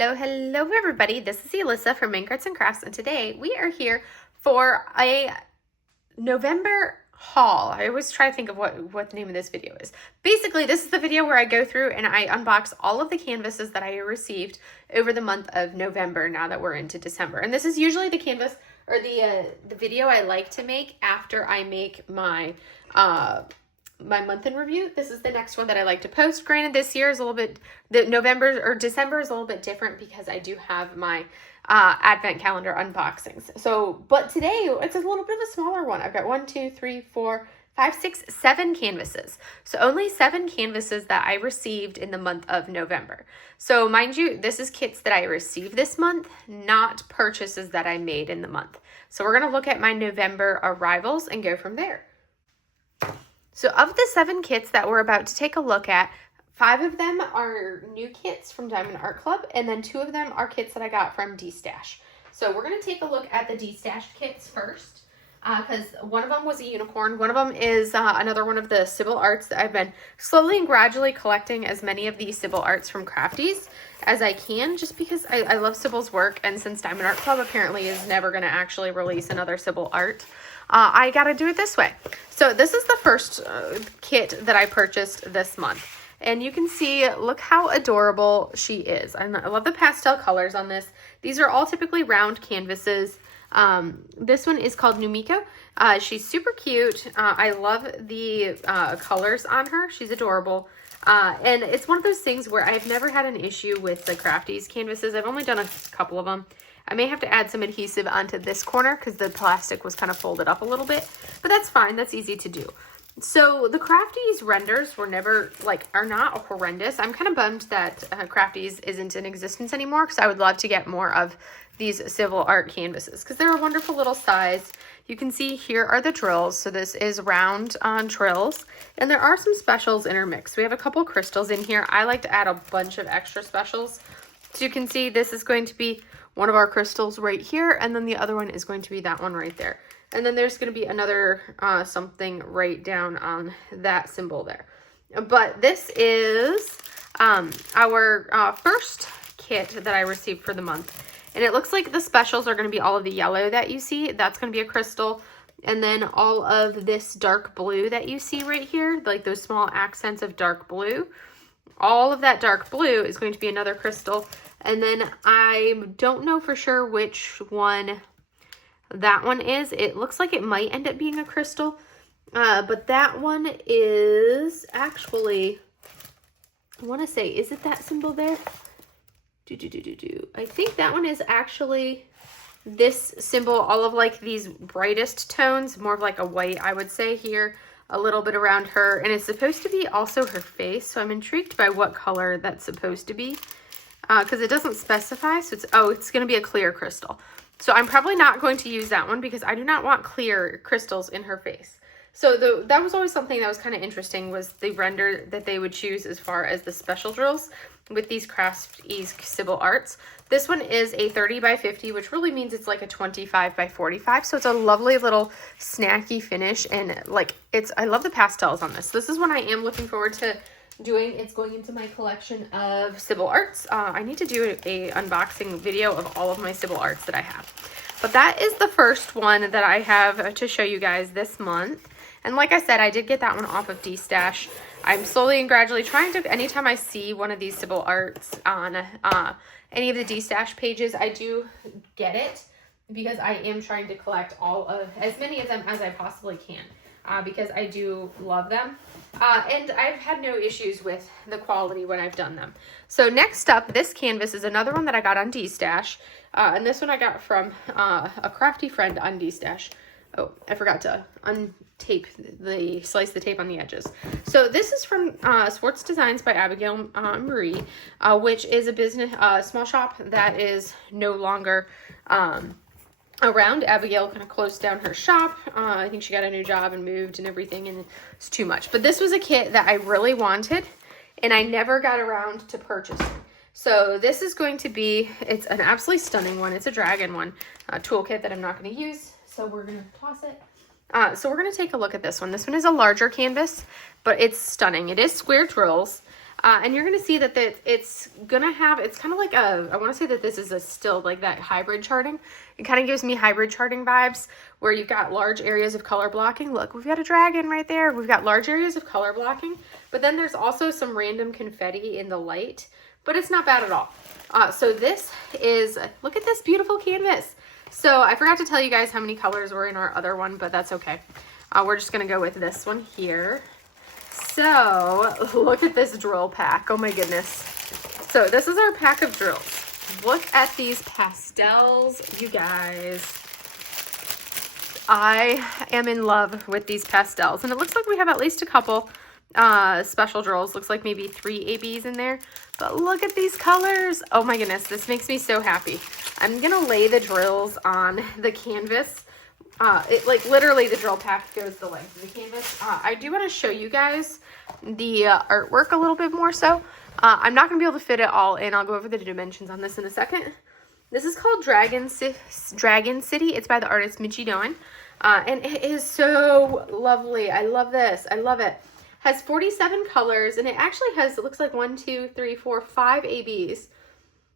Hello everybody. This is Alyssa from Main Arts and Crafts, and today we are here for a November haul. I always try to think of what the name of this video is. Basically, this is the video where I go through and I unbox all of the canvases that I received over the month of November now that we're into December. And this is usually the canvas or the video I like to make after I make my my month in review. This is the next one that I like to post. Granted, this year is a little bit, December is a little bit different because I do have my advent calendar unboxings. So, but today it's a little bit of a smaller one. I've got 1, 2, 3, 4, 5, 6, 7 canvases. So only 7 canvases that I received in the month of November. So mind you, this is kits that I received this month, not purchases that I made in the month. So we're going to look at my November arrivals and go from there. So of the 7 kits that we're about to take a look at, 5 of them are new kits from Diamond Art Club, and then 2 of them are kits that I got from D-Stash. So we're going to take a look at the D-Stash kits first, because one of them was a unicorn. One of them is another one of the Sybil Arts that I've been slowly and gradually collecting as many of these Sybil Arts from Crafties as I can, just because I love Sybil's work, and since Diamond Art Club apparently is never going to actually release another Sybil Art, I got to do it this way. So this is the first kit that I purchased this month. And you can see, look how adorable she is. I love the pastel colors on this. These are all typically round canvases. This one is called Numiko. She's super cute. I love the colors on her. She's adorable. And it's one of those things where I've never had an issue with the Crafties canvases. I've only done a couple of them. I may have to add some adhesive onto this corner because the plastic was kind of folded up a little bit, but that's fine. That's easy to do. So the Crafties renders were never, are not horrendous. I'm kind of bummed that Crafties isn't in existence anymore because I would love to get more of these Sybil Art canvases because they're a wonderful little size. You can see here are the drills. So this is round on drills, and there are some specials intermixed. We have a couple crystals in here. I like to add a bunch of extra specials. So you can see this is going to be one of our crystals right here, and then the other one is going to be that one right there. And then there's going to be another something right down on that symbol there. But this is our first kit that I received for the month. And it looks like the specials are going to be all of the yellow that you see. That's going to be a crystal. And then all of this dark blue that you see right here, like those small accents of dark blue. All of that dark blue is going to be another crystal. And then I don't know for sure which one that one is. It looks like it might end up being a crystal. But that one is actually, I want to say, is it that symbol there? I think that one is actually this symbol, all of like these brightest tones, more of like a white, I would say here, a little bit around her. And it's supposed to be also her face. So I'm intrigued by what color that's supposed to be. Because it doesn't specify, so it's going to be a clear crystal. So I'm probably not going to use that one because I do not want clear crystals in her face. So that was always something that was kind of interesting, was the render that they would choose as far as the special drills with these Crafties Sybil Arts. This one is a 30 by 50, which really means it's like a 25 by 45. So it's a lovely little snacky finish, and I love the pastels on this. This is one I am looking forward to doing. It's going into my collection of Sybil Arts. I need to do a unboxing video of all of my Sybil Arts that I have. But that is the first one that I have to show you guys this month. And like I said, I did get that one off of D-Stash. I'm slowly and gradually trying to, anytime I see one of these Sybil Arts on any of the D-Stash pages, I do get it because I am trying to collect as many of them as I possibly can. Because I do love them. And I've had no issues with the quality when I've done them. So next up, this canvas is another one that I got on D-Stash. And this one I got from a crafty friend on D-Stash. Oh, I forgot to slice the tape on the edges. So this is from Sports Designs by Abigail Marie, which is a business, small shop that is no longer around. Abigail kind of closed down her shop. I think she got a new job and moved and everything, and it's too much. But this was a kit that I really wanted, and I never got around to purchasing. So this is going to be, it's an absolutely stunning one. It's a dragon one, a toolkit that I'm not going to use. So we're going to toss it. So we're going to take a look at this one. This one is a larger canvas, but it's stunning. It is square drills. And you're going to see that it's going to have, it's kind of like I want to say that this is a still like that hybrid charting. It kind of gives me hybrid charting vibes where you've got large areas of color blocking. Look, we've got a dragon right there. We've got large areas of color blocking, but then there's also some random confetti in the light, but it's not bad at all. So this is, look at this beautiful canvas. So I forgot to tell you guys how many colors were in our other one, but that's okay. We're just going to go with this one here. So look at this drill pack. Oh my goodness. So this is our pack of drills. Look at these pastels, you guys. I am in love with these pastels. And it looks like we have at least a couple special drills. Looks like maybe 3 ABs in there. But look at these colors. Oh my goodness, this makes me so happy. I'm going to lay the drills on the canvas. It like literally the drill pack goes the length of the canvas. I do want to show you guys the artwork a little bit more so. I'm not going to be able to fit it all in. I'll go over the dimensions on this in a second. This is called Dragon City. It's by the artist Michi Doan. And it is so lovely. I love this. I love it. Has 47 colors, and it actually has, it looks like 5 ABs.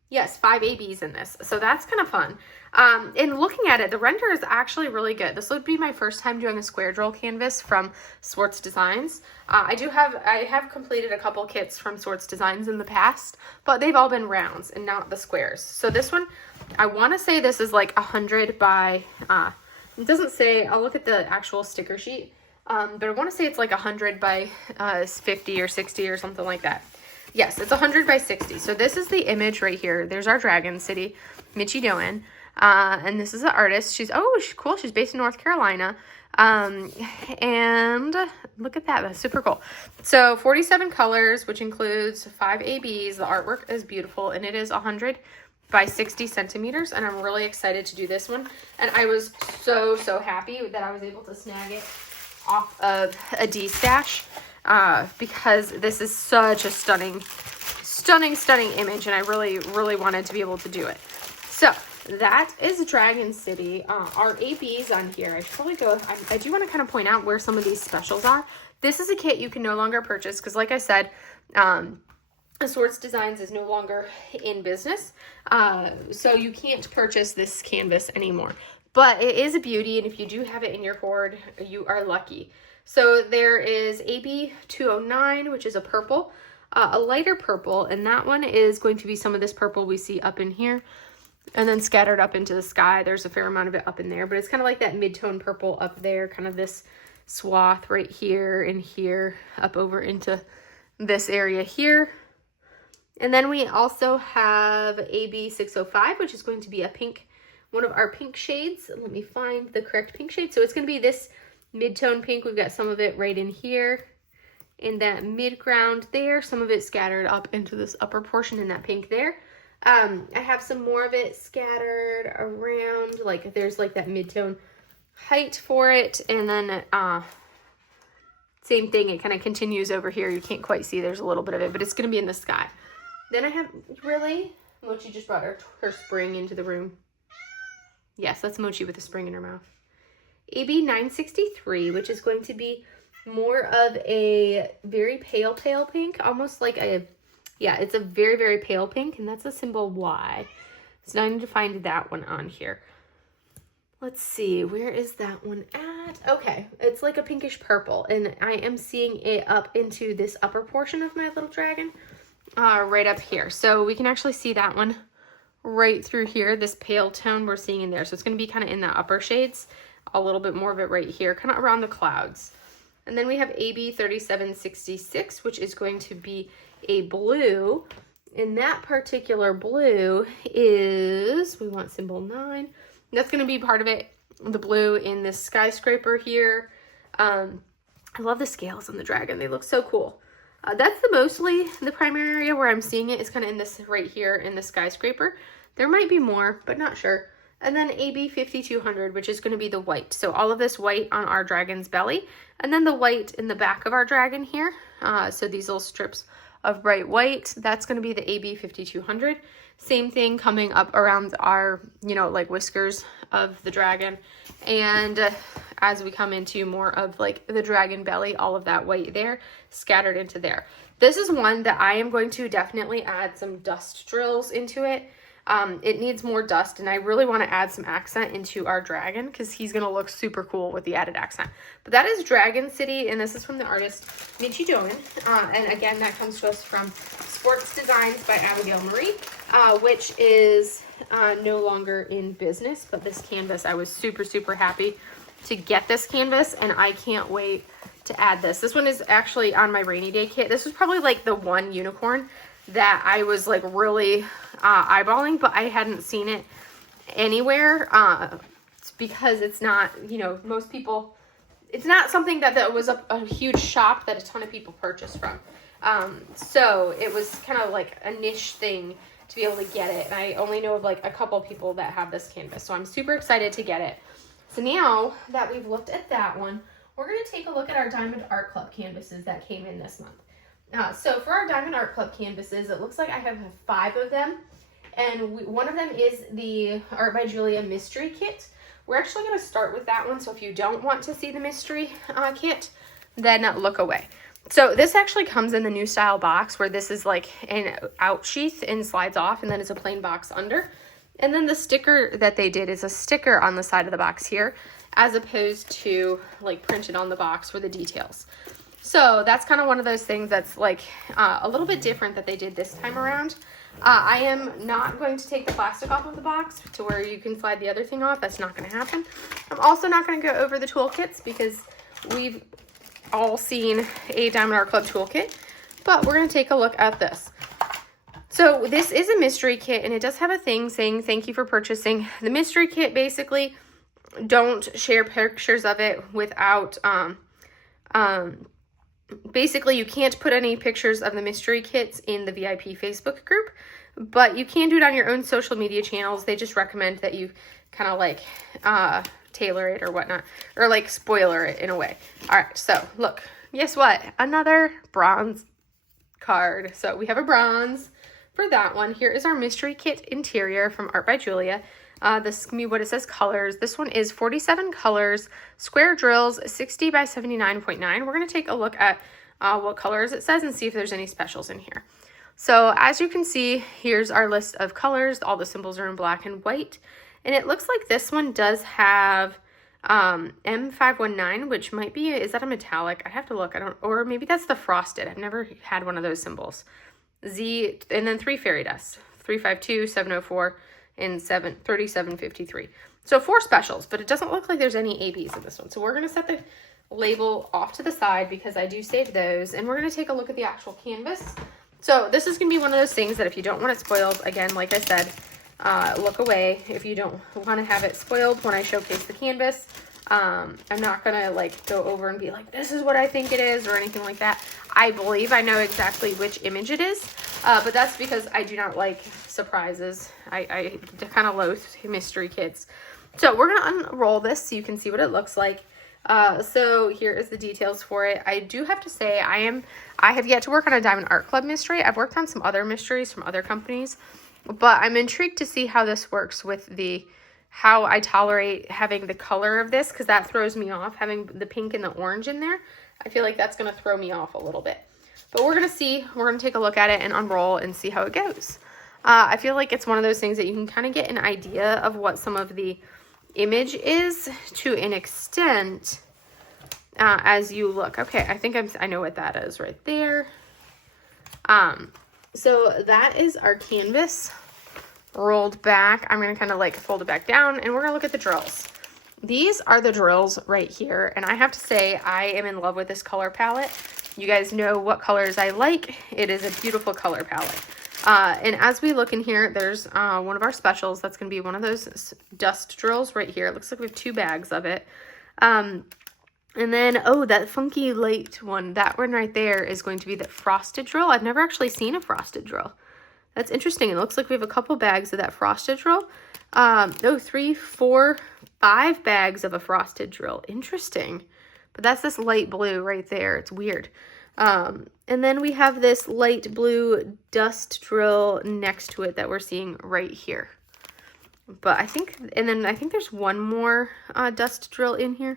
Yes, 5 ABs in this. So that's kind of fun. And looking at it, the render is actually really good. This would be my first time doing a square drill canvas from Swartz Designs. I have completed a couple kits from Swartz Designs in the past, but they've all been rounds and not the squares. So this one, I want to say this is like 100 by, it doesn't say, I'll look at the actual sticker sheet, but I want to say it's like 100 by 50 or 60 or something like that. Yes, it's 100 by 60. So this is the image right here. There's our Dragon City, Michi Doan. And this is the artist. She's cool. She's based in North Carolina. And look at that. That's super cool. So 47 colors, which includes 5 ABs. The artwork is beautiful, and it is 100 by 60 centimeters. And I'm really excited to do this one. And I was so happy that I was able to snag it off of a D-stash. Because this is such a stunning image, and I really wanted to be able to do it. So that is Dragon City. Our ABs on here, I should probably go, I do want to kind of point out where some of these specials are. This is a kit you can no longer purchase because, like I said, Swartz Designs is no longer in business, so you can't purchase this canvas anymore. But it is a beauty, and if you do have it in your hoard, you are lucky. So there is AB 209, which is a purple, a lighter purple, and that one is going to be some of this purple we see up in here, and then scattered up into the sky. There's a fair amount of it up in there, but it's kind of like that mid-tone purple up there, kind of this swath right here and here, up over into this area here. And then we also have AB 605, which is going to be a pink, one of our pink shades. Let me find the correct pink shade. So it's going to be this mid-tone pink. We've got some of it right in here in that mid-ground there, some of it scattered up into this upper portion in that pink there. I have some more of it scattered around, like there's like that mid-tone height for it, and then same thing, it kind of continues over here. You can't quite see, there's a little bit of it, but it's going to be in the sky. Then I have, Mochi just brought her spring into the room. Yes, that's Mochi with a spring in her mouth. AB 963, which is going to be more of a very pale pink, almost like a, yeah, it's a very pale pink, and that's a symbol Y. So now I need to find that one on here. Let's see, where is that one at? Okay, it's like a pinkish purple, and I am seeing it up into this upper portion of my little dragon, right up here. So we can actually see that one right through here, this pale tone we're seeing in there. So it's going to be kind of in the upper shades, a little bit more of it right here, kind of around the clouds. And then we have AB 3766, which is going to be a blue. And that particular blue is, we want symbol 9. That's going to be part of it, the blue in this skyscraper here. I love the scales on the dragon. They look so cool. That's mostly the primary area where I'm seeing it is kind of in this right here in the skyscraper. There might be more, but not sure. And then AB 5200, which is going to be the white. So all of this white on our dragon's belly, and then the white in the back of our dragon here. So these little strips of bright white, that's going to be the AB 5200. Same thing coming up around our, like whiskers of the dragon. And as we come into more of like the dragon belly, all of that white there scattered into there. This is one that I am going to definitely add some dust drills into it. It needs more dust, and I really want to add some accent into our dragon because he's going to look super cool with the added accent. But that is Dragon City, and this is from the artist Michi Doan. And again, that comes to us from Sports Designs by Abigail Marie, which is no longer in business. But this canvas, I was super, super happy to get this canvas, and I can't wait to add this. This one is actually on my rainy day kit. This was probably like the one unicorn that I was like really eyeballing, but I hadn't seen it anywhere because it's not, you know, most people, it's not something that was a huge shop that a ton of people purchased from. So it was kind of like a niche thing to be able to get it. And I only know of like a couple people that have this canvas. So I'm super excited to get it. So now that we've looked at that one, we're going to take a look at our Diamond Art Club canvases that came in this month. So for our Diamond Art Club canvases, it looks like I have 5 of them. And one of them is the Art by Julia Mystery Kit. We're actually going to start with that one. So if you don't want to see the mystery kit, then look away. So this actually comes in the New Style box where this is like an out sheath and slides off, and then it's a plain box under. And then the sticker that they did is a sticker on the side of the box here, as opposed to like printed on the box for the details. So that's kind of one of those things that's like a little bit different that they did this time around. I am not going to take the plastic off of the box to where you can slide the other thing off. That's not going to happen. I'm also not going to go over the toolkits because we've all seen a Diamond Art Club toolkit, but we're going to take a look at this. So this is a mystery kit, and it does have a thing saying thank you for purchasing. The mystery kit, basically, don't share pictures of it without basically, you can't put any pictures of the mystery kits in the VIP Facebook group, but you can do it on your own social media channels. They just recommend that you kind of like tailor it or whatnot, or like spoiler it in a way. All right, so look, guess what? Another bronze card. So we have a bronze for that one. Here is our mystery kit interior from Art by Julia. This is going to be what it says colors. This one is 47 colors, square drills, 60 by 79.9. We're going to take a look at what colors it says and see if there's any specials in here. So as you can see, here's our list of colors. All the symbols are in black and white. And it looks like this one does have M519, which might be, is that a metallic? I have to look. Or maybe that's the frosted. I've never had one of those symbols. Z, and then 3 fairy dust, 352, 704, and 3753. So 4 specials, but it doesn't look like there's any ABs in this one. So we're going to set the label off to the side because I do save those, and we're going to take a look at the actual canvas. So this is going to be one of those things that if you don't want it spoiled, again, like I said, look away if you don't want to have it spoiled when I showcase the canvas. I'm not going to like go over and be like, this is what I think it is or anything like that. I believe I know exactly which image it is, but that's because I do not like surprises. I kind of loathe mystery kits. So we're going to unroll this so you can see what it looks like. So here is the details for it. I do have to say I have yet to work on a Diamond Art Club mystery. I've worked on some other mysteries from other companies, but I'm intrigued to see how this works with how I tolerate having the color of this, because that throws me off, having the pink and the orange in there. I feel like that's going to throw me off a little bit. But we're going to see. We're going to take a look at it and unroll and see how it goes. I feel like it's one of those things that you can kind of get an idea of what some of the image is to an extent as you look. Okay, I think I know what that is right there. So that is our canvas rolled back. I'm going to kind of like fold it back down, and we're going to look at the drills. These are the drills right here, and I have to say I am in love with this color palette. You guys know what colors I like. It is a beautiful color palette. And as we look in here, there's one of our specials. That's going to be one of those dust drills right here. It looks like we have 2 bags of it. And then, oh, that funky light one, that one right there is going to be the frosted drill. I've never actually seen a frosted drill. That's interesting. It looks like we have a couple bags of that frosted drill. 3, 4, 5 bags of a frosted drill. Interesting. But that's this light blue right there. It's weird. And then we have this light blue dust drill next to it that we're seeing right here. But I think there's one more dust drill in here.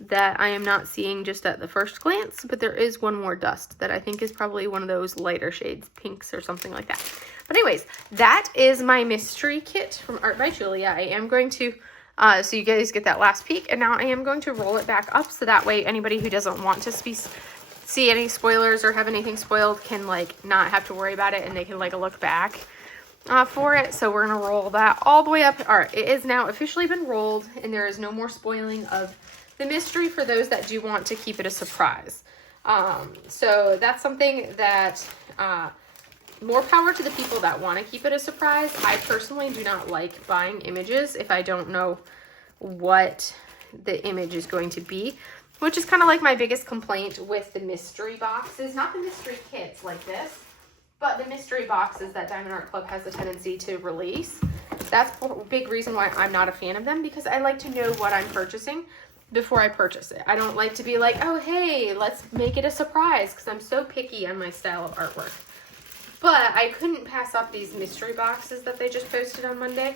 that I am not seeing just at the first glance, but there is one more dust that I think is probably one of those lighter shades, pinks or something like that. But anyways, that is my mystery kit from Art by Julia. I am going to, so you guys get that last peek, and now I am going to roll it back up so that way anybody who doesn't want to see any spoilers or have anything spoiled can like not have to worry about it, and they can like look back for it. So we're gonna roll that all the way up. All right, it is now officially been rolled, and there is no more spoiling of the mystery for those that do want to keep it a surprise. So that's something that more power to the people that want to keep it a surprise. I personally do not like buying images if I don't know what the image is going to be, which is kind of like my biggest complaint with the mystery boxes, not the mystery kits like this, but the mystery boxes that Diamond Art Club has a tendency to release. That's a big reason why I'm not a fan of them, because I like to know what I'm purchasing before I purchase it. I don't like to be like, oh, hey, let's make it a surprise, because I'm so picky on my style of artwork. But I couldn't pass up these mystery boxes that they just posted on Monday,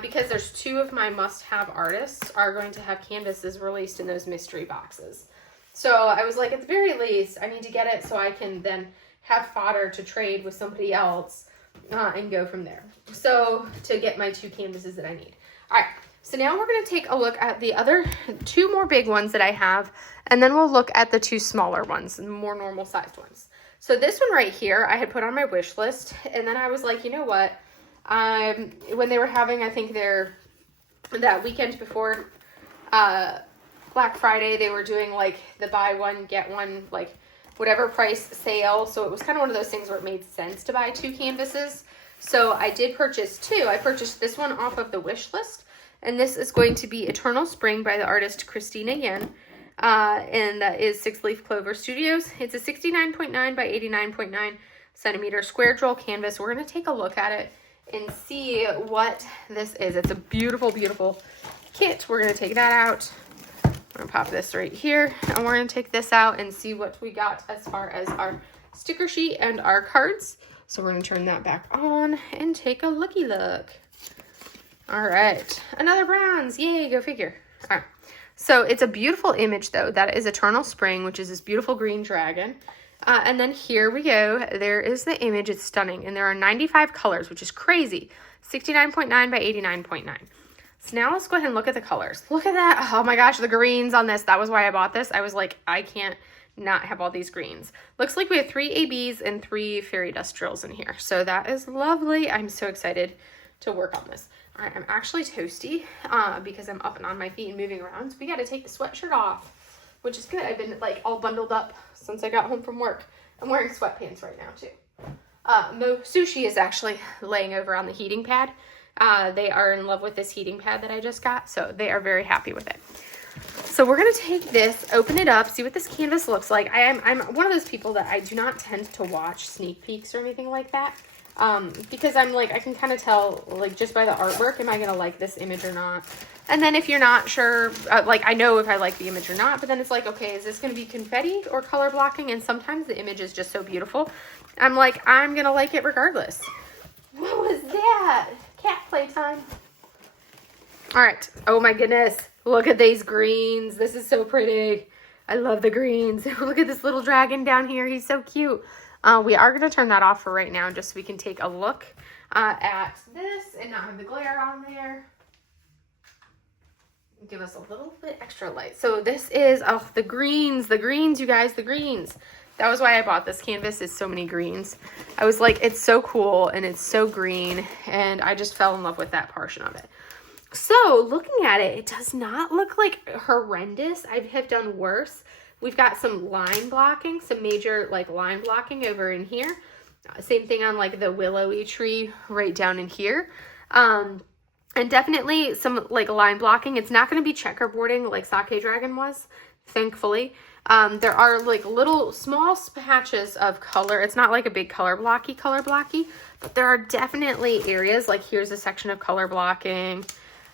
because there's two of my must-have artists are going to have canvases released in those mystery boxes. So I was like, at the very least, I need to get it so I can then have fodder to trade with somebody else and go from there. So to get my two canvases that I need. All right, so now we're going to take a look at the other two more big ones that I have, and then we'll look at the two smaller ones, more normal sized ones. So this one right here, I had put on my wish list, and then I was like, you know what? When they were having, I think that weekend before Black Friday, they were doing like the buy one, get one, like whatever price sale. So it was kind of one of those things where it made sense to buy two canvases. So I did purchase two. I purchased this one off of the wish list, and this is going to be Eternal Spring by the artist Christina Yen. And that is 6 Leaf Clover Studios. It's a 69.9 by 89.9 centimeter square drill canvas. We're going to take a look at it and see what this is. It's a beautiful, beautiful kit. We're going to take that out. I'm going to pop this right here, and we're going to take this out and see what we got as far as our sticker sheet and our cards. So we're going to turn that back on and take a looky look. All right, another bronze. Yay, go figure. All right. So it's a beautiful image, though. That is Eternal Spring, which is this beautiful green dragon. And then here we go. There is the image. It's stunning. And there are 95 colors, which is crazy. 69.9 by 89.9. So now let's go ahead and look at the colors. Look at that. Oh my gosh, the greens on this. That was why I bought this. I was like, I can't not have all these greens. Looks like we have 3 ABs and 3 fairy dust drills in here. So that is lovely. I'm so excited to work on this. All right, I'm actually toasty because I'm up and on my feet and moving around. So we got to take the sweatshirt off, which is good. I've been like all bundled up since I got home from work. I'm wearing sweatpants right now too. Sushi is actually laying over on the heating pad. They are in love with this heating pad that I just got, so they are very happy with it. So we're going to take this, open it up, see what this canvas looks like. I'm one of those people that I do not tend to watch sneak peeks or anything like that. Because I'm like, I can kind of tell, like, just by the artwork, am I going to like this image or not? And then if you're not sure, like, I know if I like the image or not, but then it's like, okay, is this going to be confetti or color blocking? And sometimes the image is just so beautiful. I'm like, I'm going to like it regardless. What was that? Cat playtime. All right. Oh my goodness. Look at these greens. This is so pretty. I love the greens. Look at this little dragon down here. He's so cute. We are going to turn that off for right now just so we can take a look at this and not have the glare on there. Give us a little bit extra light. So this is, oh, the greens, you guys, the greens. That was why I bought this canvas, is so many greens. I was like, it's so cool and it's so green, and I just fell in love with that portion of it. So looking at it, it does not look like horrendous. I have done worse. We've got some line blocking, some major like line blocking over in here. Same thing on like the willowy tree right down in here. And definitely some like line blocking. It's not going to be checkerboarding like Sake Dragon was, thankfully. There are like little small patches of color. It's not like a big color blocky, but there are definitely areas, like here's a section of color blocking.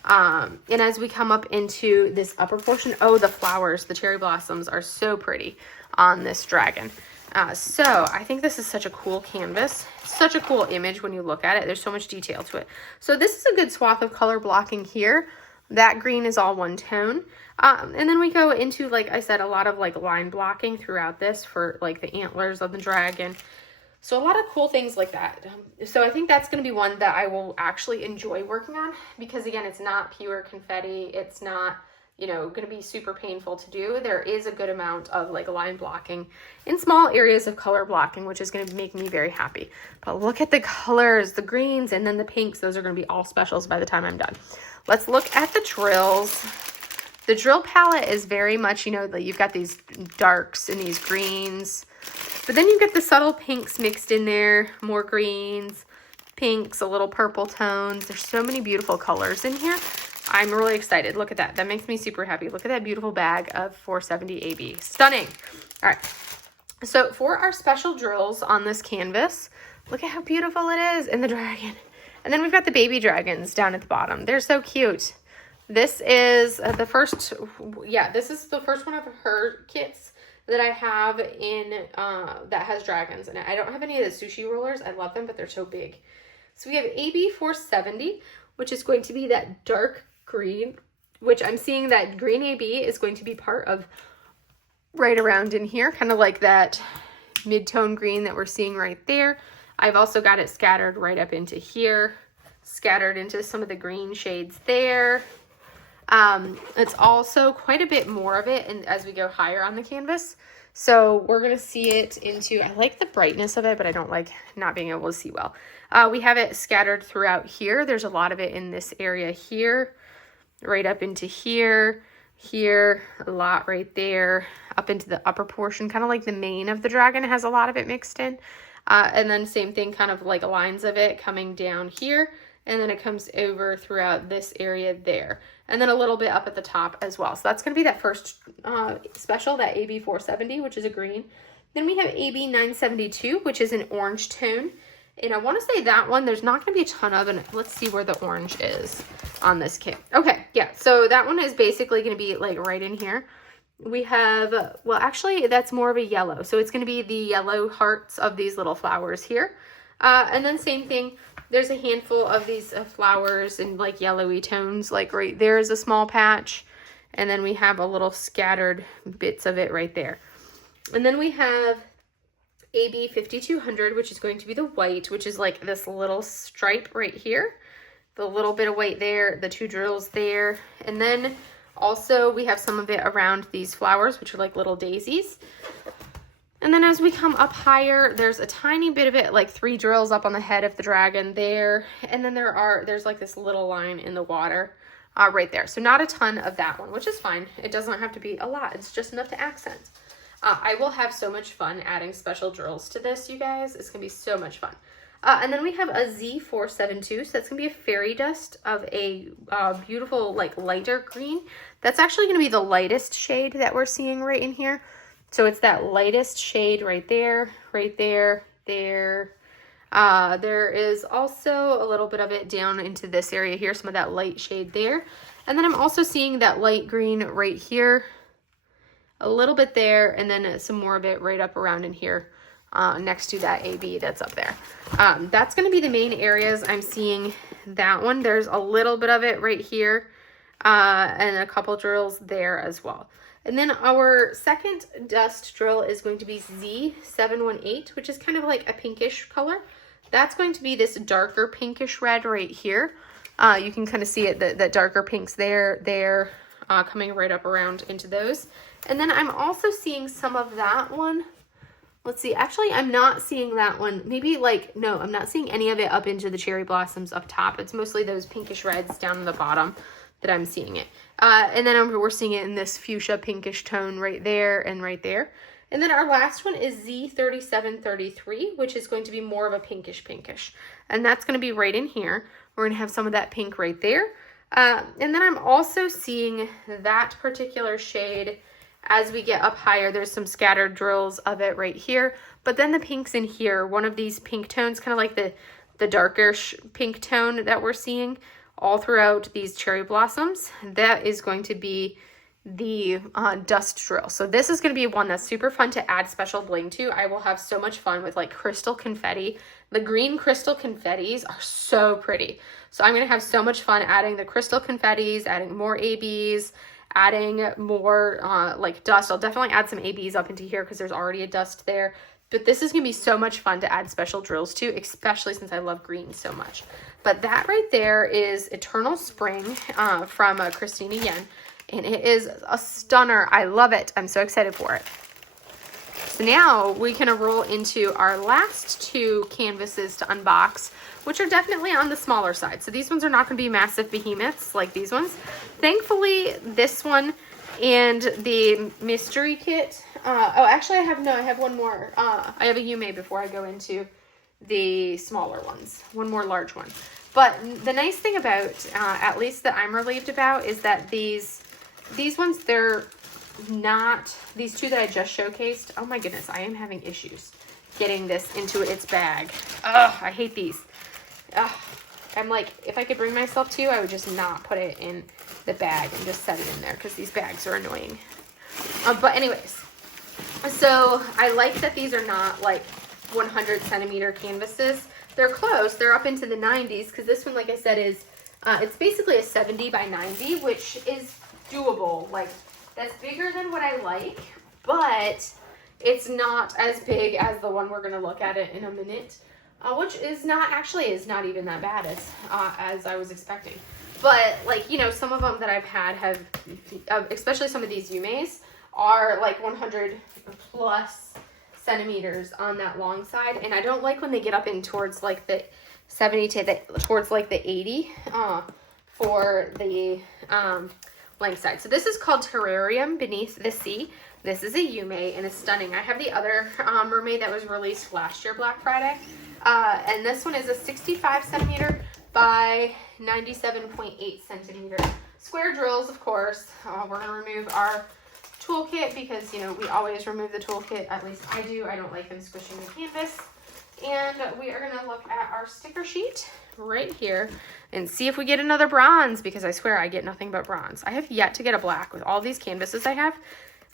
And as we come up into this upper portion, oh, the flowers, the cherry blossoms are so pretty on this dragon. So I think this is such a cool canvas, such a cool image when you look at it. There's so much detail to it. So this is a good swath of color blocking here. That green is all one tone. And then we go into, like I said, a lot of like line blocking throughout this for like the antlers of the dragon. So a lot of cool things like that. So I think that's going to be one that I will actually enjoy working on, because again, it's not pure confetti. It's not, you know, going to be super painful to do. There is a good amount of like line blocking in small areas of color blocking, which is going to make me very happy. But look at the colors, the greens, and then the pinks. Those are going to be all specials by the time I'm done. Let's look at the drills. The drill palette is very much, you know, you've got these darks and these greens, but then you get the subtle pinks mixed in there, more greens, pinks, a little purple tones. There's so many beautiful colors in here. I'm really excited. Look at that. That makes me super happy. Look at that beautiful bag of 470 AB. Stunning. All right. So for our special drills on this canvas, look at how beautiful it is in the dragon. And then we've got the baby dragons down at the bottom. They're so cute. This is the first, this is the first one of her kits that I have in, that has dragons in it. I don't have any of the sushi rollers. I love them, but they're so big. So we have AB 470, which is going to be that dark green, which I'm seeing that green AB is going to be part of right around in here, kind of like that mid-tone green that we're seeing right there. I've also got it scattered right up into here, scattered into some of the green shades there. It's also quite a bit more of it, and as we go higher on the canvas, so we're going to see it into, I like the brightness of it, but I don't like not being able to see well. We have it scattered throughout here. There's a lot of it in this area here, right up into here, a lot right there, up into the upper portion, kind of like the mane of the dragon has a lot of it mixed in. And then same thing, kind of like lines of it coming down here, and then it comes over throughout this area there, and then a little bit up at the top as well. So that's going to be that first special, that AB 470, which is a green. Then we have AB 972, which is an orange tone. And I want to say that one, there's not going to be a ton of, and let's see where the orange is on this kit. Okay, yeah, so that one is basically going to be like right in here. We have, well, actually, that's more of a yellow. So it's going to be the yellow hearts of these little flowers here. And then same thing, there's a handful of these flowers in like yellowy tones, like right there is a small patch. And then we have a little scattered bits of it right there. And then we have AB 5200, which is going to be the white, which is like this little stripe right here. The little bit of white there, the two drills there. And then also we have some of it around these flowers, which are like little daisies. And then as we come up higher, there's a tiny bit of it, like 3 drills up on the head of the dragon there. And then there's like this little line in the water right there. So not a ton of that one, which is fine. It doesn't have to be a lot. It's just enough to accent. I will have so much fun adding special drills to this, you guys. It's going to be so much fun. And then we have a Z472. So that's going to be a fairy dust of a beautiful, like, lighter green. That's actually going to be the lightest shade that we're seeing right in here. So it's that lightest shade right there, there. There is also a little bit of it down into this area here, some of that light shade there. And then I'm also seeing that light green right here, a little bit there, and then some more of it right up around in here next to that AB that's up there. That's going to be the main areas I'm seeing that one. There's a little bit of it right here and a couple drills there as well. And then our second dust drill is going to be Z718, which is kind of like a pinkish color. That's going to be this darker pinkish red right here. You can kind of see it, that darker pinks there, coming right up around into those. And then I'm also seeing some of that one. Let's see, actually, I'm not seeing that one. Maybe like, no, I'm not seeing any of it up into the cherry blossoms up top. It's mostly those pinkish reds down in the bottom that I'm seeing it. And then we're seeing it in this fuchsia pinkish tone right there and right there. And then our last one is Z3733, which is going to be more of a pinkish. And that's going to be right in here. We're going to have some of that pink right there. And then I'm also seeing that particular shade as we get up higher. There's some scattered drills of it right here. But then the pinks in here, one of these pink tones, kind of like the darker pink tone that we're seeing all throughout these cherry blossoms, that is going to be the dust drill. So this is going to be one that's super fun to add special bling to. I will have so much fun with like crystal confetti The green crystal confettis are so pretty. So I'm going to have so much fun adding the crystal confettis, adding more ABs, adding more like dust. I'll definitely add some ABs up into here because there's already a dust there. But this is going to be so much fun to add special drills to, especially since I love green so much. But that right there is Eternal Spring from Christina Yen. And it is a stunner. I love it. I'm so excited for it. So now we can roll into our last two canvases to unbox, which are definitely on the smaller side. So these ones are not going to be massive behemoths like these ones. Thankfully, this one and the mystery kit. Actually, I have one more. I have a Yume before I go into the smaller ones. One more large one. But the nice thing about, at least that I'm relieved about, is that these ones, they're not, these two that I just showcased. Oh my goodness, I am having issues getting this into its bag. Ugh, I hate these. Ugh. I'm like, if I could bring myself to, I would just not put it in the bag and just set it in there because these bags are annoying. But anyways, so I like that these are not like 100 centimeter canvases. They're close. They're up into the 90s because this one, like I said, is it's basically a 70 by 90, which is doable. Like, that's bigger than what I like, but it's not as big as the one we're going to look at it in a minute. Which is not even that bad as I was expecting. But like, you know, some of them that I've had have, especially some of these Yumeis, are like 100 plus centimeters on that long side. And I don't like when they get up in towards like the 70 to towards like the 80 for the length side. So this is called Terrarium Beneath the Sea. This is a Yume and it's stunning. I have the other mermaid that was released last year, Black Friday. And this one is a 65 centimeter by 97.8 centimeter. Square drills, of course. We're going to remove our toolkit because, you know, we always remove the toolkit. At least I do. I don't like them squishing the canvas. And we are going to look at our sticker sheet right here and see if we get another bronze, because I swear I get nothing but bronze. I have yet to get a black with all these canvases I have.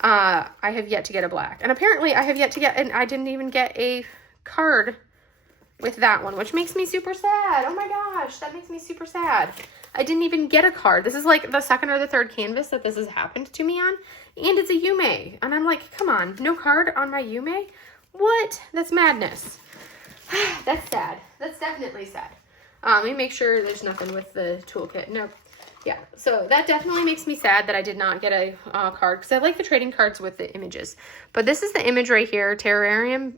I have yet to get a black. And apparently I have yet to get, and I didn't even get a card with that one, which makes me super sad. Oh my gosh, that makes me super sad. I didn't even get a card. This is like the second or the third canvas that this has happened to me on, and it's a Yume. And I'm like, come on, no card on my Yume? What? That's madness. That's sad. That's definitely sad. Let me make sure there's nothing with the toolkit. No. Yeah, so that definitely makes me sad that I did not get a card, because I like the trading cards with the images. But this is the image right here, Terrarium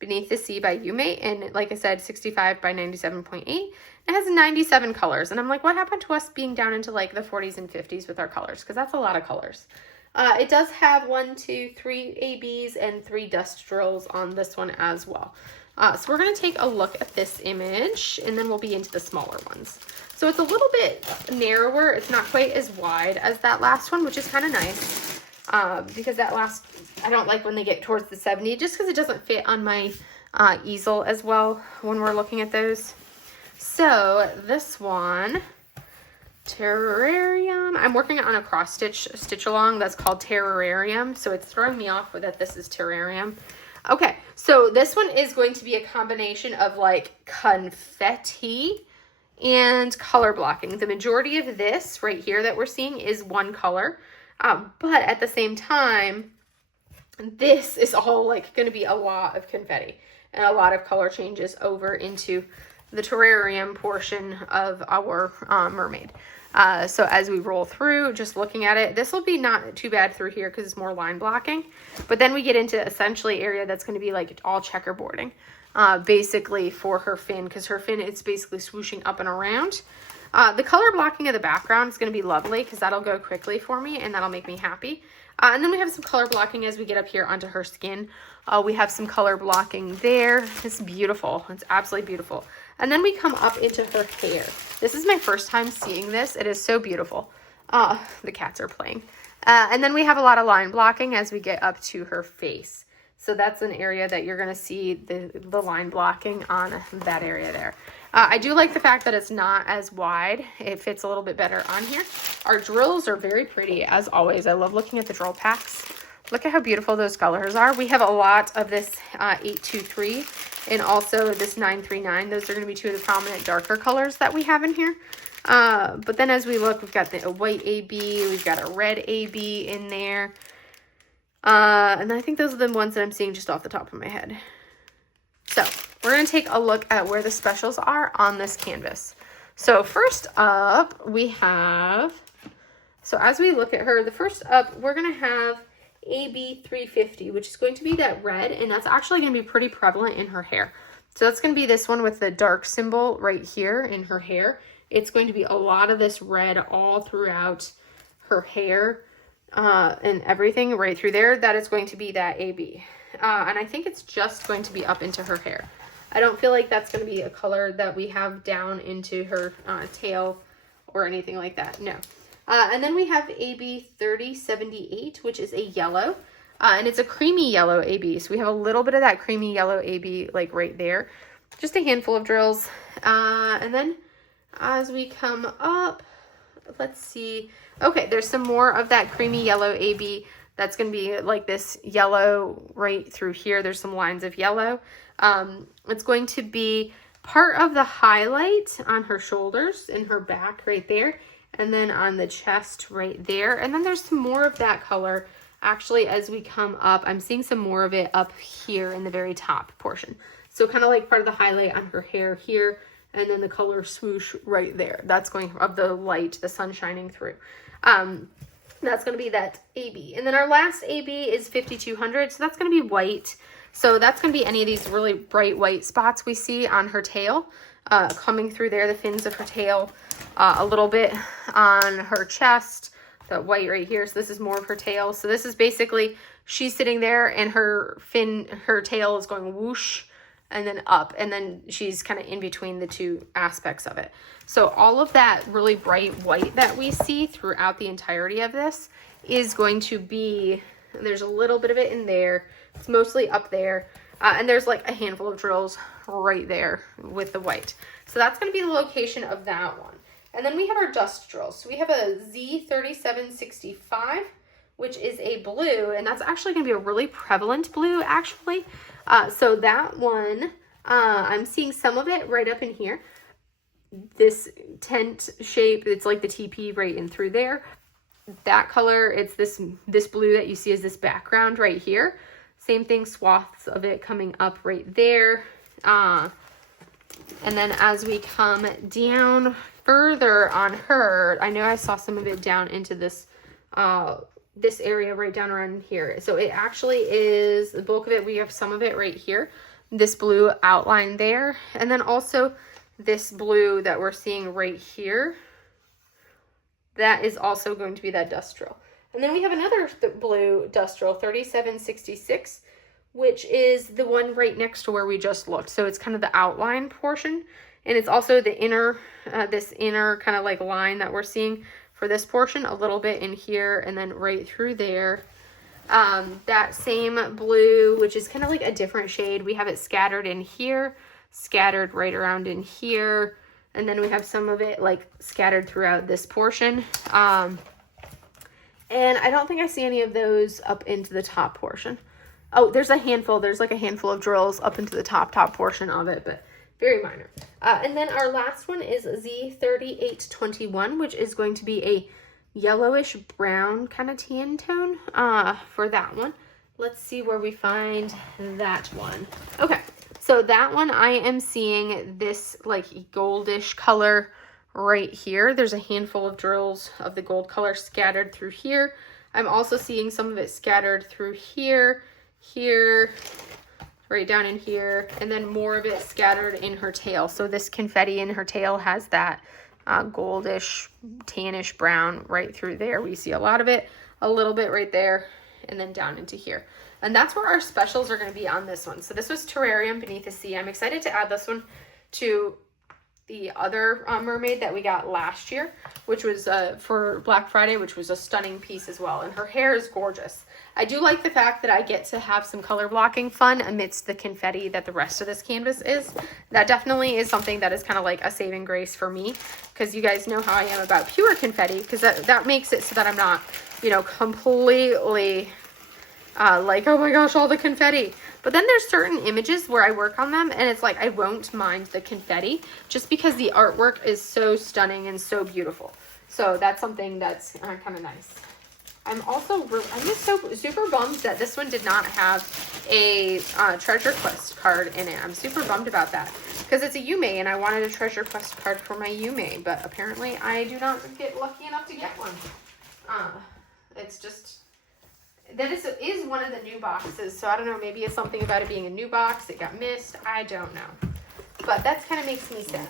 Beneath the Sea by Yume, and like I said, 65 by 97.8. It has 97 colors, and I'm like, what happened to us being down into like the 40s and 50s with our colors? Because that's a lot of colors. It does have 1, 2, 3 ABs and 3 dust drills on this one as well. So we're going to take a look at this image, and then we'll be into the smaller ones. So it's a little bit narrower. It's not quite as wide as that last one, which is kind of nice. Because that last, I don't like when they get towards the 70, just because it doesn't fit on my easel as well when we're looking at those. So this one, Terrarium, I'm working on a cross stitch along that's called Terrarium, so it's throwing me off that this is Terrarium. Okay, so this one is going to be a combination of like confetti and color blocking. The majority of this right here that we're seeing is one color. But at the same time, this is all like going to be a lot of confetti and a lot of color changes over into the terrarium portion of our mermaid. So as we roll through, just looking at it, this will be not too bad through here because it's more line blocking. But then we get into essentially area that's going to be like all checkerboarding, basically for her fin, because her fin, it's basically swooshing up and around. The color blocking of the background is going to be lovely because that'll go quickly for me and that'll make me happy. And then we have some color blocking as we get up here onto her skin. We have some color blocking there. It's beautiful. It's absolutely beautiful. And then we come up into her hair. This is my first time seeing this. It is so beautiful. The cats are playing. And then we have a lot of line blocking as we get up to her face. So that's an area that you're going to see the line blocking on that area there. I do like the fact that it's not as wide. It fits a little bit better on here. Our drills are very pretty, as always. I love looking at the drill packs. Look at how beautiful those colors are. We have a lot of this 823 and also this 939. Those are going to be two of the prominent darker colors that we have in here. But then as we look, we've got a white AB, we've got a red AB in there. And I think those are the ones that I'm seeing just off the top of my head. So we're going to take a look at where the specials are on this canvas. So first up, we have, so as we look at her, the first up, we're going to have AB 350, which is going to be that red, and that's actually going to be pretty prevalent in her hair. So that's going to be this one with the dark symbol right here in her hair. It's going to be a lot of this red all throughout her hair and everything right through there. That is going to be that AB. And I think it's just going to be up into her hair. I don't feel like that's going to be a color that we have down into her tail or anything like that. No. And then we have AB 3078, which is a yellow. And it's a creamy yellow AB. So we have a little bit of that creamy yellow AB like right there. Just a handful of drills. And then as we come up, let's see. Okay, there's some more of that creamy yellow AB. That's going to be like this yellow right through here. There's some lines of yellow. It's going to be part of the highlight on her shoulders and her back right there. And then on the chest right there. And then there's some more of that color. Actually, as we come up, I'm seeing some more of it up here in the very top portion. So kind of like part of the highlight on her hair here. And then the color swoosh right there. That's going of the light, the sun shining through. That's going to be that AB. And then our last AB is 5200. So that's going to be white. So that's going to be any of these really bright white spots we see on her tail. Coming through there, the fins of her tail. A little bit on her chest. The white right here. So this is more of her tail. So this is basically, she's sitting there and her tail is going whoosh and then up, and then she's kind of in between the two aspects of it. So all of that really bright white that we see throughout the entirety of this is going to be, there's a little bit of it in there. It's mostly up there. And there's like a handful of drills right there with the white. So that's going to be the location of that one. And then we have our dust drills. So we have a Z3765, which is a blue, and that's actually going to be a really prevalent blue, actually. So that one, I'm seeing some of it right up in here. This tent shape, it's like the TP right in through there. That color, it's this blue that you see as this background right here. Same thing, swaths of it coming up right there. And then as we come down further on her, I know I saw some of it down into this this area right down around here. So it actually is, the bulk of it, we have some of it right here. This blue outline there. And then also this blue that we're seeing right here. That is also going to be that dust drill. And then we have another blue dust drill, 3766, which is the one right next to where we just looked. So it's kind of the outline portion. And it's also the inner, this inner kind of like line that we're seeing for this portion, a little bit in here and then right through there. That same blue, which is kind of like a different shade, we have it scattered in here, scattered right around in here, and then we have some of it like scattered throughout this portion. And I don't think I see any of those up into the top portion. Oh, there's a handful. There's like a handful of drills up into the top portion of it, but very minor. And then our last one is Z3821, which is going to be a yellowish brown kind of tan tone for that one. Let's see where we find that one. Okay, so that one I am seeing this like goldish color right here. There's a handful of drills of the gold color scattered through here. I'm also seeing some of it scattered through here, here, right down in here, and then more of it scattered in her tail. So this confetti in her tail has that goldish, tannish brown right through there. We see a lot of it, a little bit right there, and then down into here. And that's where our specials are going to be on this one. So this was Terrarium Beneath the Sea. I'm excited to add this one to the other mermaid that we got last year, which was for Black Friday, which was a stunning piece as well. And her hair is gorgeous. I do like the fact that I get to have some color blocking fun amidst the confetti that the rest of this canvas is. That definitely is something that is kind of like a saving grace for me, because you guys know how I am about pure confetti, because that makes it so that I'm not, you know, completely like, oh my gosh, all the confetti. But then there's certain images where I work on them and it's like I won't mind the confetti just because the artwork is so stunning and so beautiful. So that's something that's kind of nice. I'm just so super bummed that this one did not have a treasure quest card in it. I'm super bummed about that because it's a Yume and I wanted a treasure quest card for my Yume, but apparently I do not get lucky enough to get one. It's just that is one of the new boxes, so I don't know, maybe it's something about it being a new box, it got missed, I don't know. But that kind of makes me sad.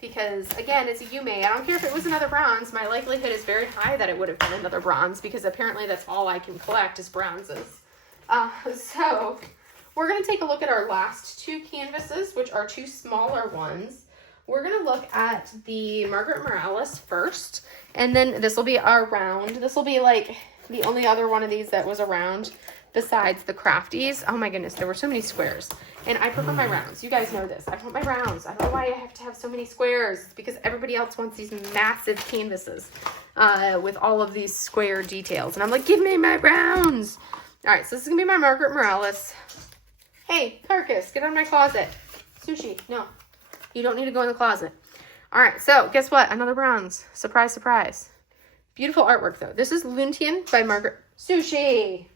Because, again, it's a Yume. I don't care if it was another bronze. My likelihood is very high that it would have been another bronze because apparently that's all I can collect is bronzes. So, we're going to take a look at our last two canvases, which are two smaller ones. We're going to look at the Margaret Morales first, and then this will be our round. This will be, like, the only other one of these that was around besides the Crafties. Oh, my goodness, there were so many squares. And I prefer my rounds. You guys know this. I want my rounds. I don't know why I have to have so many squares. It's because everybody else wants these massive canvases with all of these square details. And I'm like, give me my rounds. All right, so this is going to be my Margaret Morales. Hey, Carcass, get out of my closet. Sushi, no. You don't need to go in the closet. All right, so guess what? Another bronze. Surprise, surprise. Beautiful artwork, though. This is Luntian by Margaret. Sushi.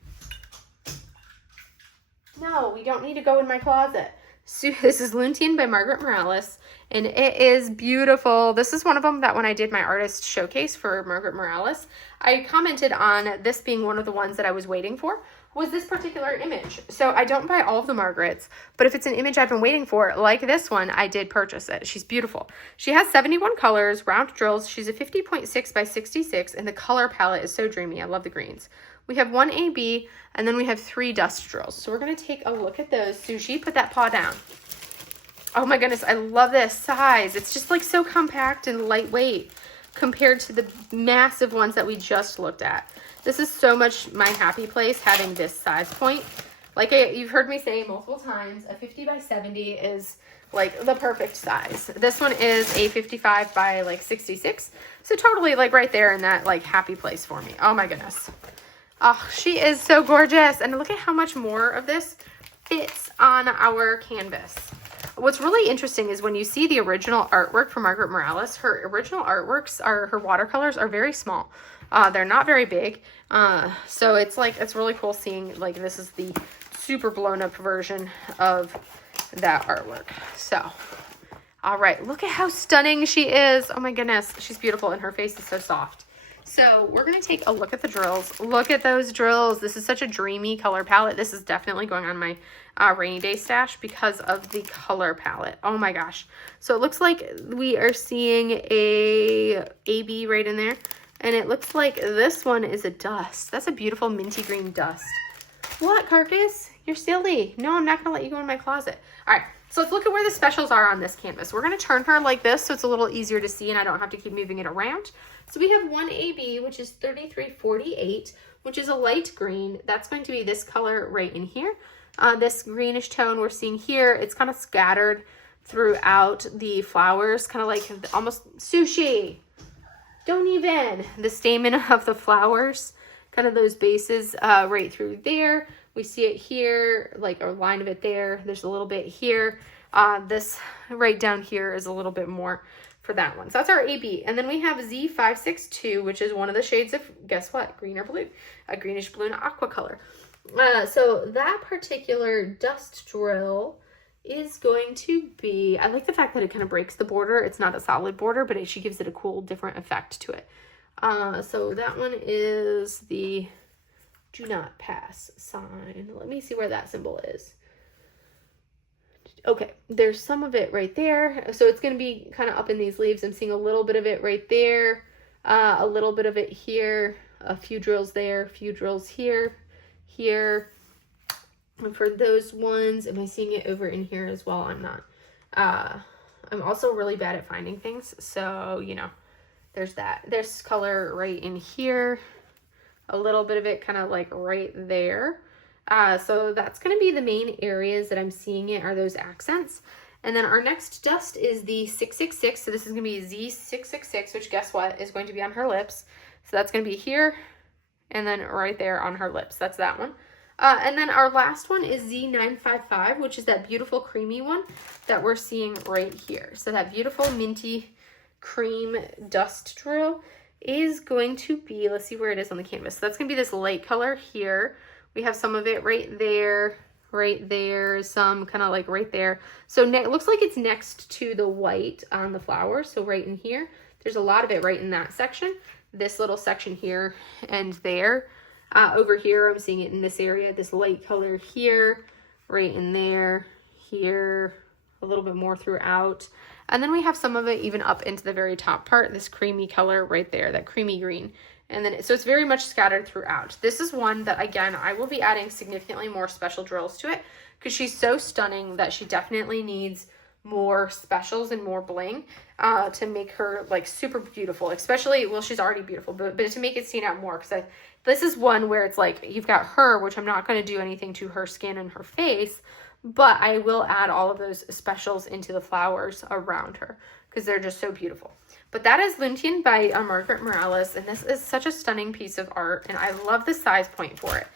No, we don't need to go in my closet. So this is Luntian by Margaret Morales, and it is beautiful. This is one of them that when I did my artist showcase for Margaret Morales, I commented on this being one of the ones that I was waiting for, was this particular image. So I don't buy all of the Margarets, but if it's an image I've been waiting for, like this one, I did purchase it. She's beautiful. She has 71 colors, round drills. She's a 50.6 by 66, and the color palette is so dreamy. I love the greens. We have one AB, and then we have 3 dust drills. So we're going to take a look at those. Sushi, put that paw down. Oh my goodness, I love this size. It's just like so compact and lightweight compared to the massive ones that we just looked at. This is so much my happy place having this size point. Like you've heard me say multiple times, a 50 by 70 is like the perfect size. This one is a 55 by like 66. So totally like right there in that like happy place for me. Oh my goodness. Oh, she is so gorgeous. And look at how much more of this fits on our canvas. What's really interesting is when you see the original artwork for Margaret Morales, her original artworks her watercolors are very small. They're not very big. So it's really cool seeing like this is the super blown up version of that artwork. So, all right, look at how stunning she is. Oh my goodness, she's beautiful and her face is so soft. So we're going to take a look at the drills. Look at those drills. This is such a dreamy color palette. This is definitely going on my rainy day stash because of the color palette. Oh my gosh. So it looks like we are seeing a AB right in there. And it looks like this one is a dust. That's a beautiful minty green dust. What, Carcass? You're silly. No, I'm not going to let you go in my closet. All right. So let's look at where the specials are on this canvas. We're going to turn her like this so it's a little easier to see and I don't have to keep moving it around. So we have one AB, which is 3348, which is a light green. That's going to be this color right in here. This greenish tone we're seeing here, it's kind of scattered throughout the flowers, kind of like almost sushi. Don't even. The stamen of the flowers, kind of those bases right through there. We see it here, like a line of it there. There's a little bit here. This right down here is a little bit more for that one. So that's our AB. And then we have Z562, which is one of the shades of, guess what? Green or blue. A greenish blue and aqua color. So that particular dust drill is going to be, I like the fact that it kind of breaks the border. It's not a solid border, but she gives it a cool, different effect to it. So that one is the do not pass sign. Let me see where that symbol is. Okay, there's some of it right there. So it's going to be kind of up in these leaves. I'm seeing a little bit of it right there, a little bit of it here, a few drills there, a few drills here, here. And for those ones, am I seeing it over in here as well? I'm not. I'm also really bad at finding things. So, you know, there's that. There's color right in here. A little bit of it kind of like right there. So that's going to be the main areas that I'm seeing it are those accents. And then our next dust is the 666. So this is going to be Z666, which guess what is going to be on her lips. So that's going to be here and then right there on her lips. That's that one. And then our last one is Z955, which is that beautiful creamy one that we're seeing right here. So that beautiful minty cream dust drill is going to be, let's see where it is on the canvas. So that's going to be this light color here. We have some of it right there, some kind of like right there. So it looks like it's next to the white on the flower. So right in here, there's a lot of it right in that section. This little section here and there. Over here, I'm seeing it in this area, this light color here, right in there, here, a little bit more throughout. And then we have some of it even up into the very top part, this creamy color right there, that creamy green. And then, so it's very much scattered throughout. This is one that, again, I will be adding significantly more special drills to it because she's so stunning that she definitely needs more specials and more bling to make her like super beautiful, especially, well, she's already beautiful, but to make it stand out more, because this is one where it's like you've got her, which I'm not going to do anything to her skin and her face, but I will add all of those specials into the flowers around her because they're just so beautiful. But that is Luntian by Margaret Morales, and this is such a stunning piece of art, and I love the size point for it.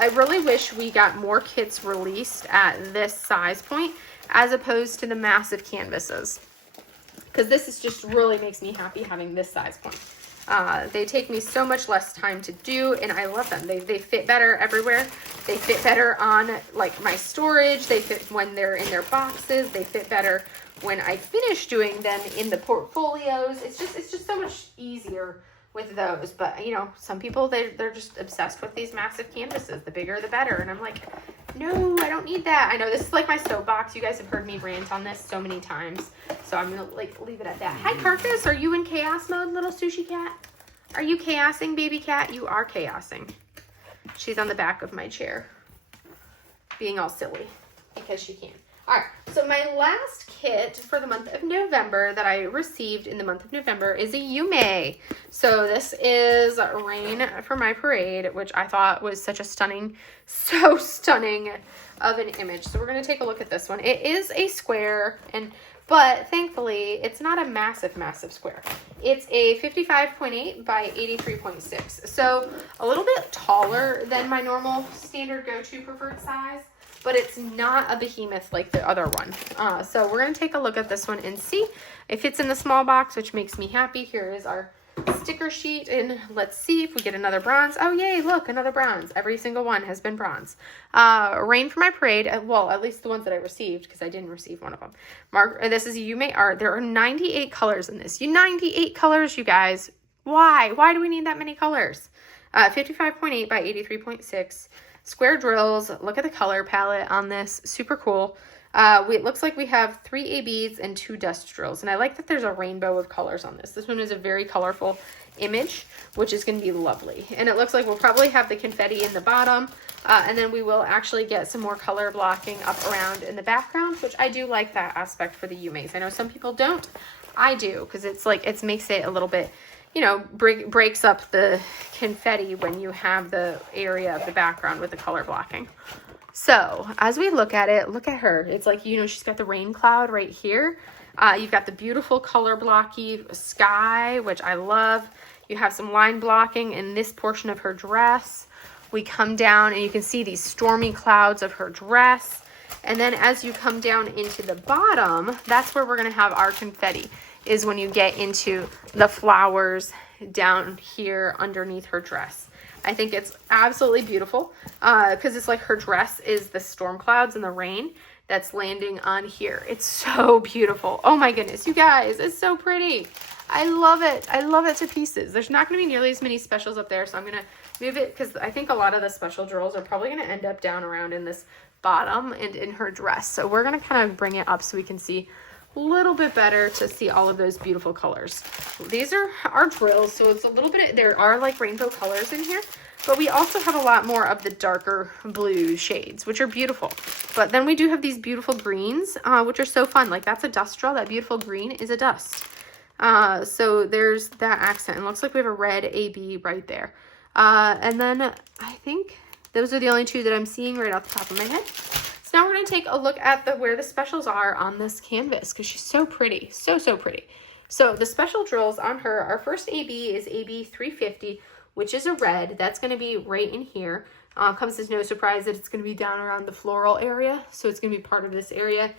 I really wish we got more kits released at this size point as opposed to the massive canvases, because this is just really makes me happy having this size point. They take me so much less time to do, and I love them. They fit better everywhere. They fit better on like my storage. They fit when they're in their boxes. They fit better when I finish doing them in the portfolios. It's just so much easier with those. But you know, some people they're just obsessed with these massive canvases. The bigger the better. And I'm like, no, I don't need that. I know this is like my soapbox. You guys have heard me rant on this so many times. So I'm gonna like leave it at that. Hi Carcass, are you in chaos mode, little sushi cat? Are you chaosing, baby cat? You are chaosing. She's on the back of my chair, being all silly because she can. All right, so my last kit for the month of November that I received in the month of November is a Yume. So this is Rain for My Parade, which I thought was such a stunning, so stunning of an image. So we're going to take a look at this one. It is a square, but thankfully it's not a massive, massive square. It's a 55.8 by 83.6. So a little bit taller than my normal standard go-to preferred size, but it's not a behemoth like the other one. So we're going to take a look at this one and see if it's in the small box, which makes me happy. Here is our sticker sheet, and let's see if we get another bronze. Oh, yay, look, another bronze. Every single one has been bronze. Rain for My Parade, well, at least the ones that I received, because I didn't receive one of them. This is a Yume art. There are 98 colors in this. 98 colors, you guys. Why? Why do we need that many colors? 55.8 by 83.6. Square drills. Look at the color palette on this. Super cool. It looks like we have 3 ABs and 2 dust drills. And I like that there's a rainbow of colors on this. This one is a very colorful image, which is going to be lovely. And it looks like we'll probably have the confetti in the bottom. And then we will actually get some more color blocking up around in the background, which I do like that aspect for the Yumes. I know some people don't. I do, because it's like, it makes it a little bit, you know, breaks up the confetti when you have the area of the background with the color blocking. So as we look at it, look at her. It's like, you know, she's got the rain cloud right here. You've got the beautiful color blocky sky, which I love. You have some line blocking in this portion of her dress. We come down and you can see these stormy clouds of her dress. And then as you come down into the bottom, that's where we're going to have our confetti, is when you get into the flowers down here underneath her dress. I think it's absolutely beautiful because it's like her dress is the storm clouds and the rain that's landing on here. It's so beautiful. Oh my goodness, you guys, it's so pretty. I love it. I love it to pieces. There's not going to be nearly as many specials up there, so I'm going to move it because I think a lot of the special drills are probably going to end up down around in this bottom and in her dress. So we're going to kind of bring it up so we can see a little bit better to see all of those beautiful colors. These are our drills, so it's a little bit, there are like rainbow colors in here, but we also have a lot more of the darker blue shades, which are beautiful. But then we do have these beautiful greens, which are so fun. Like that's a dust drill. That beautiful green is a dust. So there's that accent. It looks like we have a red AB right there. And then I think those are the only 2 that I'm seeing right off the top of my head. Now we're going to take a look at where the specials are on this canvas because she's so pretty, so pretty. So the special drills on her, our first AB is AB 350, which is a red. That's going to be right in here. Comes as no surprise that it's going to be down around the floral area. So it's going to be part of this area.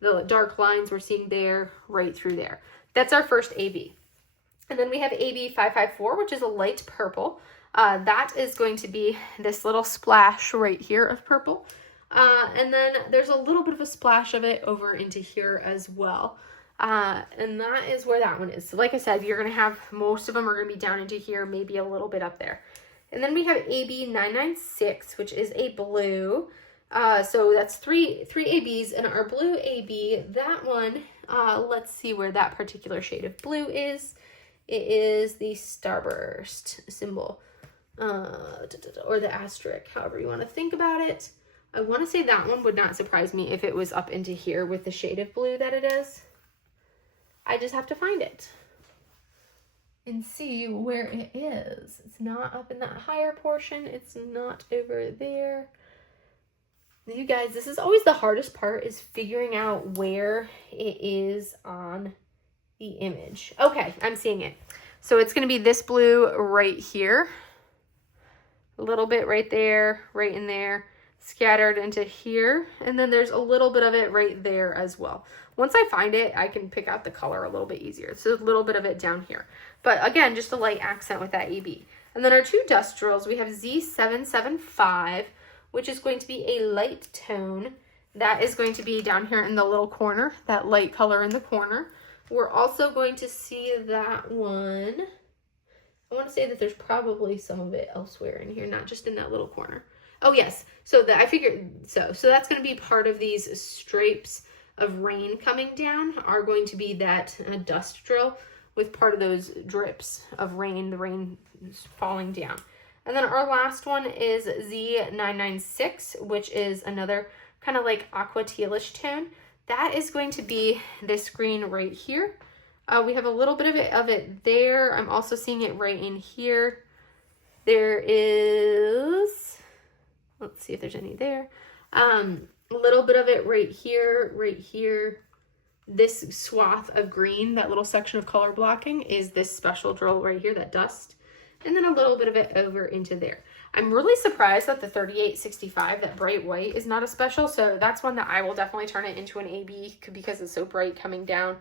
The dark lines we're seeing there, right through there. That's our first AB. And then we have AB 554, which is a light purple. That is going to be this little splash right here of purple. And then there's a little bit of a splash of it over into here as well. And that is where that one is. So like I said, you're going to have, most of them are going to be down into here, maybe a little bit up there. And then we have AB 996, which is a blue. So that's three ABs, and our blue AB, that one, let's see where that particular shade of blue is. It is the starburst symbol, or the asterisk, however you want to think about it. I want to say that one would not surprise me if it was up into here with the shade of blue that it is. I just have to find it and see where it is. It's not up in that higher portion. It's not over there. You guys, this is always the hardest part, is figuring out where it is on the image. Okay, I'm seeing it. So it's going to be this blue right here. A little bit right there, right in there, scattered into here. And then there's a little bit of it right there as well. Once I find it, I can pick out the color a little bit easier. So a little bit of it down here. But again, just a light accent with that AB. And then our two dust drills, we have Z775, which is going to be a light tone. That is going to be down here in the little corner, that light color in the corner. We're also going to see that one. I want to say that there's probably some of it elsewhere in here, not just in that little corner. Oh yes, so I figured so. So that's going to be part of these stripes of rain coming down, are going to be that dust drill with part of those drips of rain, the rain falling down. And then our last one is Z996, which is another kind of like aqua tealish tone. That is going to be this green right here. We have a little bit of it there. I'm also seeing it right in here. There is, let's see if there's any there. A little bit of it right here, right here. This swath of green, that little section of color blocking, is this special drill right here, that dust. And then a little bit of it over into there. I'm really surprised that the 3865, that bright white, is not a special. So that's one that I will definitely turn it into an AB because it's so bright coming down.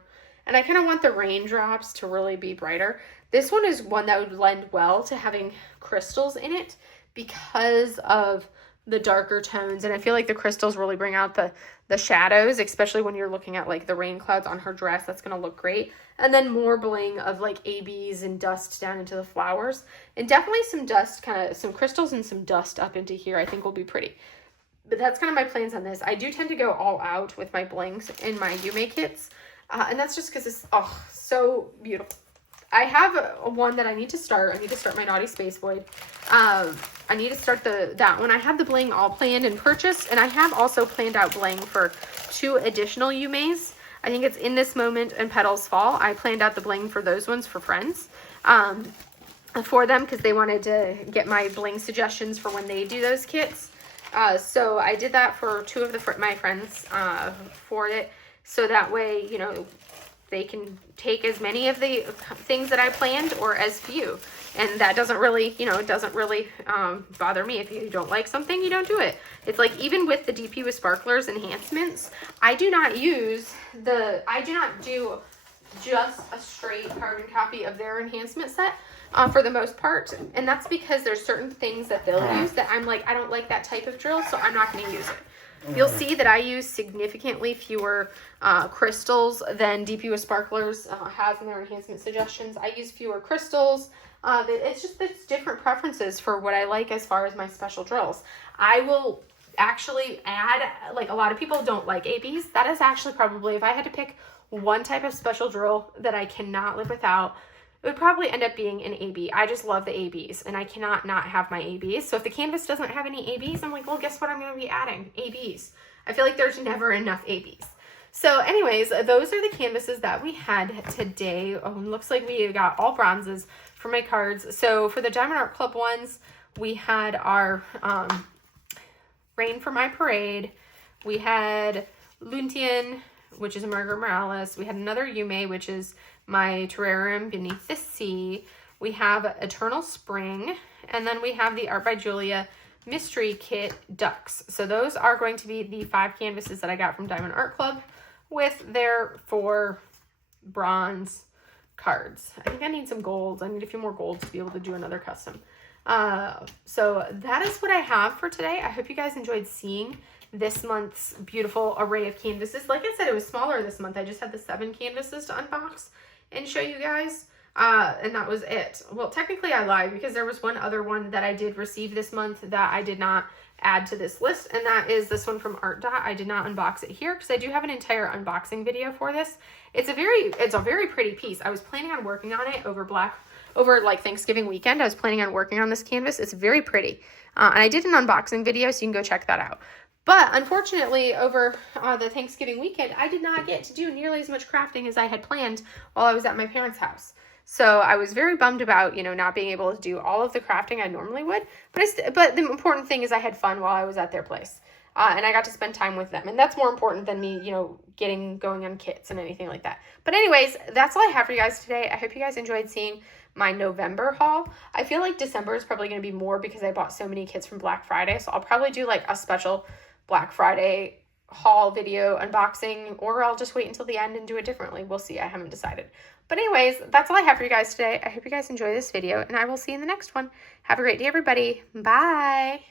And I kind of want the raindrops to really be brighter. This one is one that would lend well to having crystals in it because of the darker tones. And I feel like the crystals really bring out the shadows, especially when you're looking at like the rain clouds on her dress. That's going to look great. And then more bling of like ABs and dust down into the flowers. And definitely some dust, kind of some crystals and some dust up into here, I think will be pretty. But that's kind of my plans on this. I do tend to go all out with my blings in my Yume kits. And that's just because it's, oh, so beautiful. I have one that I need to start. I need to start my Naughty Space Void. I need to start that one. I have the bling all planned and purchased, and I have also planned out bling for 2 additional Yume's. I think it's In This Moment and Petals Fall. I planned out the bling for those ones for friends, for them, because they wanted to get my bling suggestions for when they do those kits. So I did that for 2 of my friends for it, so that way, you know, they can take as many of the things that I planned or as few. And that doesn't really, you know, it doesn't really bother me. If you don't like something, you don't do it. It's like even with the DP with Sparklers enhancements, I do not do just a straight carbon copy of their enhancement set for the most part. And that's because there's certain things that they'll use that I'm like, I don't like that type of drill, so I'm not going to use it. You'll see that I use significantly fewer crystals than DP with Sparklers has in their enhancement suggestions. I use fewer crystals. It's different preferences for what I like as far as my special drills. I will actually add, like a lot of people don't like ABs. That is actually probably, if I had to pick one type of special drill that I cannot live without, it would probably end up being an AB. I just love the ABs, and I cannot not have my ABs. So if the canvas doesn't have any ABs, I'm like, well, guess what I'm going to be adding? ABs. I feel like there's never enough ABs. So anyways, those are the canvases that we had today. Looks like we got all bronzes for my cards. So for the Diamond Art Club ones, we had our Rain for My Parade. We had Luntian, which is a Margaret Morales. We had another Yume, which is my Terrarium Beneath the Sea. We have Eternal Spring, and then we have the Art by Julia Mystery Kit Ducks. So those are going to be the 5 canvases that I got from Diamond Art Club with their 4 bronze cards. I think I need some golds. I need a few more golds to be able to do another custom. So that is what I have for today. I hope you guys enjoyed seeing this month's beautiful array of canvases. Like I said, it was smaller this month. I just had the 7 canvases to unbox and show you guys. And that was it. Well, technically I lied because there was one other one that I did receive this month that I did not add to this list, and that is this one from Art Dot. I did not unbox it here because I do have an entire unboxing video for this. It's a very pretty piece. I was planning on working on it over like Thanksgiving weekend. I was planning on working on this canvas. It's very pretty. And I did an unboxing video, so you can go check that out. But unfortunately, over the Thanksgiving weekend, I did not get to do nearly as much crafting as I had planned while I was at my parents' house. So I was very bummed about, not being able to do all of the crafting I normally would. But the important thing is I had fun while I was at their place. And I got to spend time with them. And that's more important than me, going on kits and anything like that. But anyways, that's all I have for you guys today. I hope you guys enjoyed seeing my November haul. I feel like December is probably going to be more because I bought so many kits from Black Friday. So I'll probably do like a special Black Friday haul video unboxing, or I'll just wait until the end and do it differently. We'll see. I haven't decided. But anyways, that's all I have for you guys today. I hope you guys enjoy this video, and I will see you in the next one. Have a great day, everybody. Bye.